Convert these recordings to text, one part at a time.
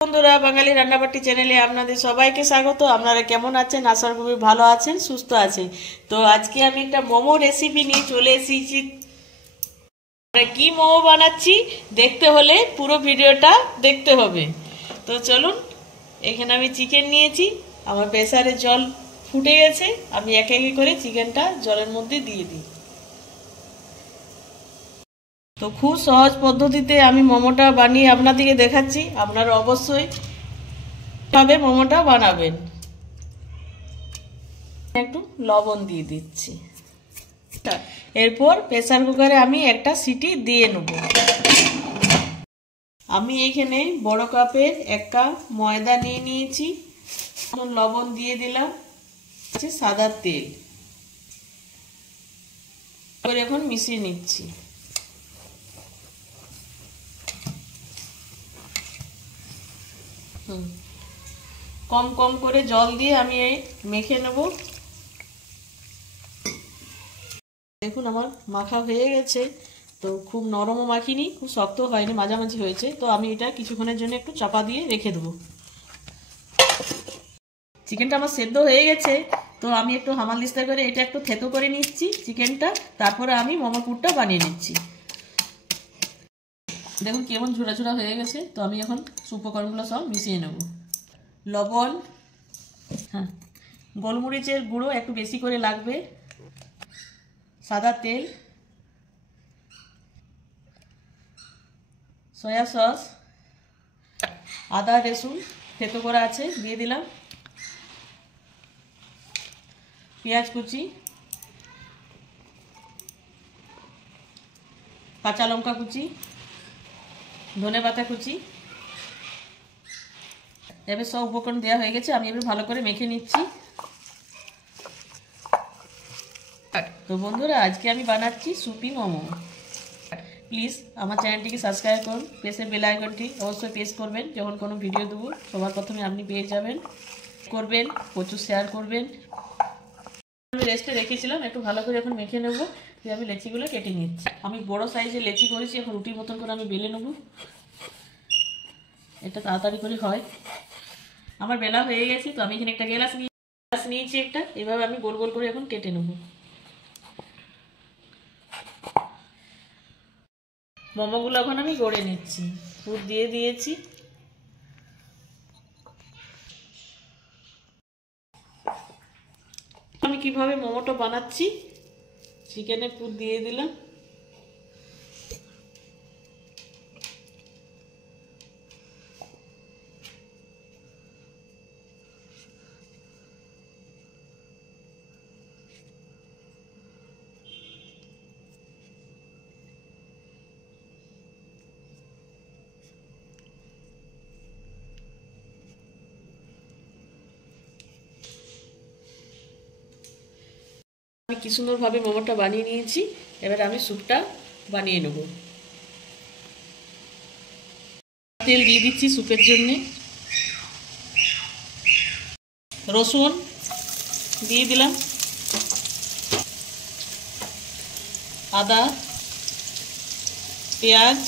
বন্ধুরা, বাঙালি রান্নাবাটি চ্যানেলে আপনাদের সবাইকে স্বাগত। আপনারা কেমন আছেন? আশা করি ভালো আছেন, সুস্থ আছেন। তো আজকে আমি একটা মোমো রেসিপি নিয়ে চলে এসেছি। কি মোমো বানাচ্ছি দেখতে হলে পুরো ভিডিওটা দেখতে হবে। তো চলুন, এখানে আমি চিকেন নিয়েছি। আমার প্রেসারে জল ফুটে গেছে। আমি এক এক করে চিকেনটা জলের মধ্যে দিয়ে দিই। তো খুব সহজ পদ্ধতিতে আমি মোমোটা বানিয়ে আপনাদেরকে দেখাচ্ছি। আপনারা অবশ্যই ভাবে মোমোটা বানাবেন। একটু লবণ দিয়ে দিচ্ছি। এরপর প্রেসার কুকারে আমি একটা সিটি দিয়ে নেব। আমি এখানে বড় কাপের এক কাপ ময়দা নিয়ে নিয়েছি। লবণ দিয়ে দিলাম, সাদা তেল এখন মিশিয়ে নিচ্ছি। কম কম করে জল দিয়ে আমি মেখে নেব। দেখুন আমার মাখা হয়ে গেছে। তো খুব নরমও মাখিনি, খুব শক্ত হয়নি, মাঝামাঝি হয়েছে। তো আমি এটা কিছুক্ষণের জন্য একটু চাপা দিয়ে রেখে দেবো। চিকেনটা আমার সেদ্ধ হয়ে গেছে। তো আমি একটু হামাল দিস্তা করে এটা একটু থেতো করে নিচ্ছি চিকেনটা। তারপরে আমি মোমো পুরটা বানিয়ে নিচ্ছি। দেখুন কেমন ঝোড়া ঝোড়া হয়ে গেছে। তো আমি এখন উপকরণগুলো সব মিশিয়ে নেব। লবণ, হ্যাঁ, গোলমরিচের গুঁড়ো একটু বেশি করে লাগবে, সাদা তেল, সয়া সস, আদা রসুন থেতো করা আছে দিয়ে দিলাম, পেঁয়াজ কুচি, কাঁচা লঙ্কা কুচি, ধনেপাতা কুচি। এবার সব উপকরণ দেওয়া হয়ে গেছে। আমি এবার ভালো করে মেখে নিচ্ছি। তো বন্ধুরা, আজকে আমি বানাচ্ছি সুপি মোমো। প্লিজ আমার চ্যানেলটিকে সাবস্ক্রাইব করুন, প্রেসের বেল আইকনটি অবশ্যই প্রেস করবেন। যখন কোনো ভিডিও দেবো সবার প্রথমে আপনি পেয়ে যাবেন। করবেন, প্রচুর শেয়ার করবেন। আমি রেস্টে রেখেছিলাম, একটু ভালো করে এখন মেখে নেবো। দিয়ে আমি লেচিগুলো কেটে নিচ্ছি। আমি বড় সাইজে লেচি করেছি, এখন রুটির মতন করে আমি বেলে নেবো। এটা তাড়াতাড়ি করে হয়। আমার বেলা হয়ে গেছে। তো আমি এখানে একটা গ্লাস নিয়েছি একটা। এভাবে আমি গোল গোল করে এখন কেটে নেবো। মোমোগুলো এখন আমি গড়ে নিচ্ছি। পুর দিয়ে দিয়েছি। আমি কিভাবে মোমোটা বানাচ্ছি, চিকেনে পুর দিয়ে দিলাম। আমি কি সুন্দরভাবে মোমোটা বানিয়ে নিয়েছি। এবার আমি স্যুপটা বানিয়ে নেব। তেল দিয়ে দিচ্ছি স্যুপের জন্য। রসুন দিয়ে দিলাম, আদা, পেঁয়াজ,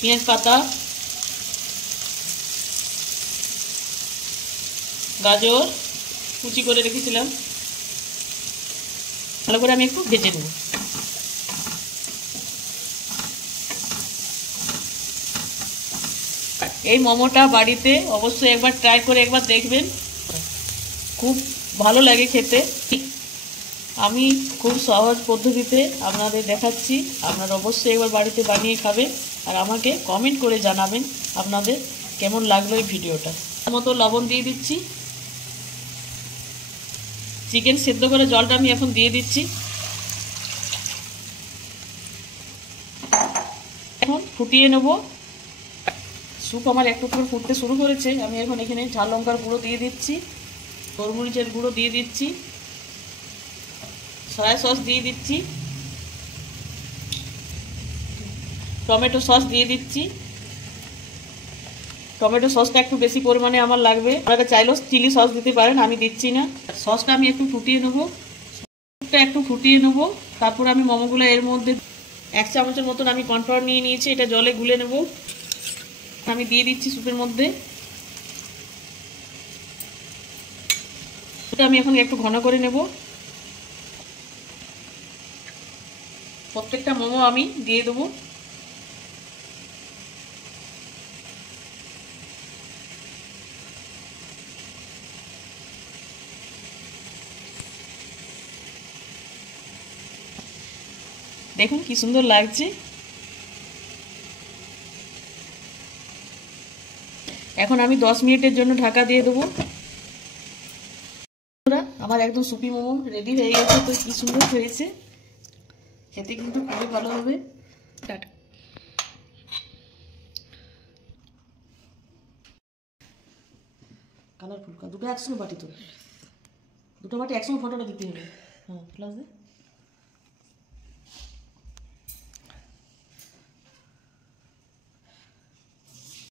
পেঁয়াজ পাতা, গাজর কুচি করে রেখেছিলাম। ভালো করে আমি একটু ভেজে নেব। এই মোমোটা বাড়িতে অবশ্যই একবার ট্রাই করে একবার দেখবেন, খুব ভালো লাগে খেতে। আমি খুব সহজ পদ্ধতিতে আপনাদের দেখাচ্ছি। আপনারা অবশ্যই একবার বাড়িতে বানিয়ে খাবেন আর আমাকে কমেন্ট করে জানাবেন আপনাদের কেমন লাগলো এই ভিডিওটা। মতো লবণ দিয়ে দিচ্ছি। চিকেন সেদ্ধ করে জলটা আমি এখন দিয়ে দিচ্ছি। এখন ফুটিয়ে নেব। স্যুপ আমার একটু করে ফুটতে শুরু করেছে। আমি এখন এখানে ঝাল লঙ্কার গুঁড়ো দিয়ে দিচ্ছি, গোলমরিচের গুঁড়ো দিয়ে দিচ্ছি, সয়া সস দিয়ে দিচ্ছি, টমেটো সস দিয়ে দিচ্ছি। টমেটো সসটা একটু বেশি পরিমাণে আমার লাগবে। আপনারা চাইলেও চিলি সস দিতে পারেন, আমি দিচ্ছি না। সসটা আমি একটু ফুটিয়ে নেবো। একটু ফুটিয়ে নেবো। তারপর আমি মোমোগুলো এর মধ্যে 1 চামচের মতন আমি কর্নফ্লাওয়ার নিয়ে নিয়েছি, এটা জলে গুলে নেব। আমি দিয়ে দিচ্ছি স্যুপের মধ্যে। এটা আমি এখন একটু ঘন করে নেব। প্রত্যেকটা মোমো আমি দিয়ে দেবো। দেখুন কি সুন্দর লাগছে। এখন আমি 10 মিনিটের জন্য ঢাকা দিয়ে দেবো। আমার একদম সুপি মোমো রেডি হয়ে গেছে। তো কি সুন্দর হয়েছে, খেতে কিন্তু খুবই ভালো হবে। টাটা। কালারফুল দুটো একসঙ্গে বাটি, তো দুটো বাটি একসঙ্গে ফটোটা দিতে হবে। হ্যাঁ, প্লাস